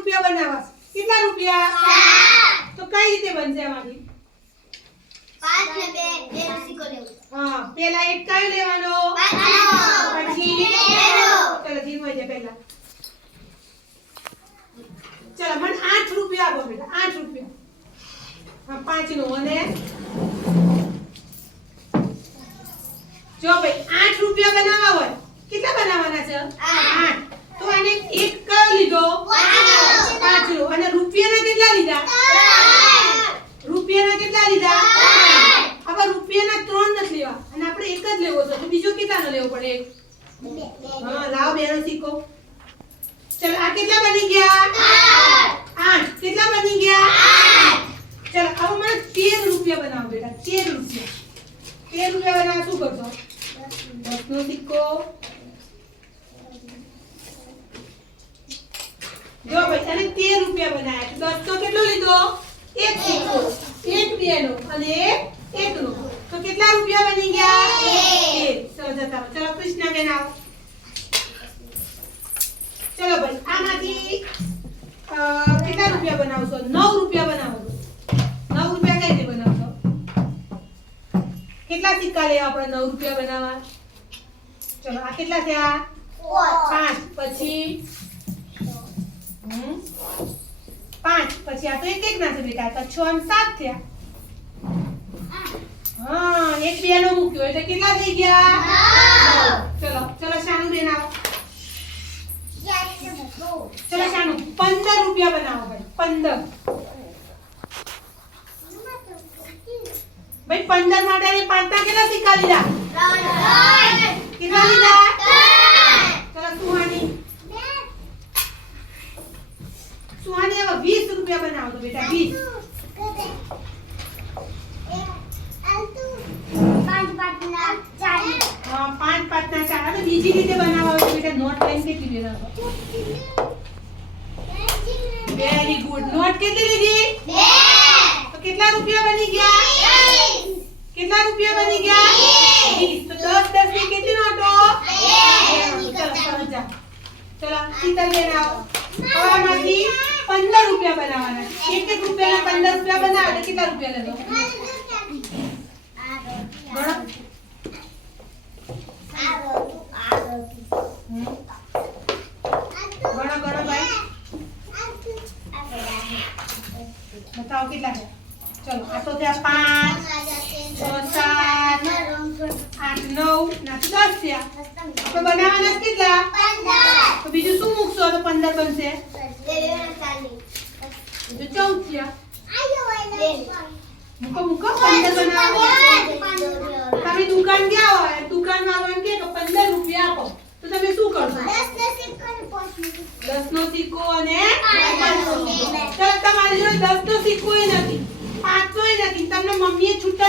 રૂપિયા બનાવવા કેટલા રૂપિયા? તો કઈ રીતે બનશે આમાંથી? પાંચ ને બે બે નો સિક્કો લેવો. હા પેલા એક કયો લેવાનો? પછી પેલો. ચલો ધીમો છે પેલા ચલો મને આઠ રૂપિયા આપો બેટા આઠ રૂપિયા. હા પાંચનું અને જો ભાઈ આઠ રૂપિયા બનાવવા હોય કેટલા બનાવવાના છે? આઠ. તો આને એક કયો લીધો પાંચનો. પાંચ નો અને રૂપિયાના કેટલા લીધા રૂપિયાના કેટલા લીધા હવે રૂપિયાના ત્રણ નથી લેવા અને આપણે એક જ લેવો છે તો લેવો પડે હા લાવ બેનો સિક્કો. ચલ આ કેટલા બની ગયા? આઠ. કેટલા બની ગયા? ચલ હવે મને તેર રૂપિયા બનાવો બેટા તેર રૂપિયા. તેર રૂપિયા બનાવવા શું કરશો? દસ નો સિક્કો. જો ભાઈ અને તેર રૂપિયા બનાવ્યા દસ તો કેટલો લીધો? એક સિક્કો. એક બે નો અને એક નો તો કેટલા રૂપિયા બની ગયા? જતા રહો. ચલો કૃષ્ણબેન આવો. ચલો ભાઈ આમાંથી કેટલા રૂપિયા બનાવશો? નવ રૂપિયા બનાવો નવ રૂપિયા કઈ રીતે બનાવશો? કેટલા સિક્કા લેવા આપણે નવ રૂપિયા બનાવવા? ચલો, આ કેટલા થયા પાંચ. પછી. પાંચ. પછી આ તો એક એક ના છે બેટા. છ અને સાત થયા. હા એક બે નો મૂક્યો એટલે કેટલા થઈ ગયા? ચલો ચલો શાનુ બેન આવો ચલો શાનુ. પંદર રૂપિયા બનાવો ભાઈ પંદર. ભાઈ પંદર માટે પાંચના કેટલા સિક્કા લીધા કેટલા લીધા? ચલો સુહાની. સુહાની હવે વીસ રૂપિયા બનાવો તો બેટા વીસ. પાંચ પાંચ ના ચાર. હવે બીજી રીતે બનાવવા હોય તો બેટા નોટ લઈને કેટલી બનાવો વેરી ગુડ નોટ કેટલી લીધી? તો કેટલા રૂપિયા બની ગયા? કેટલા રૂપિયા બની ગયા? તો દસ દસની કેટલી નોટો? ચલો શીતલ બેન આવો. હવે આમાંથી પંદર રૂપિયા બનાવવાના. એક એક રૂપિયાના પંદર રૂપિયા બનાવે તો કેટલા રૂપિયા લેજો ગણો હમ. ગણો ગણો ભાઈ બતાવો કેટલા છે? ચલો આ તો ત્યાં પાંચ છ સાત આઠ નવ ના તો દસ થયા આપણે બનાવવાના કેટલા? તો બીજું શું મૂકશો? તો પંદર બનશે. બીજું ચૌદ થયા મૂકો મૂકો. પંદર બનાવો તમે દુકાન ગયા હોય? સિક્કો અને તમારી જોડે દસ તો સિક્કો નથી. પાંચસો નથી. તમને મમ્મીએ છૂટા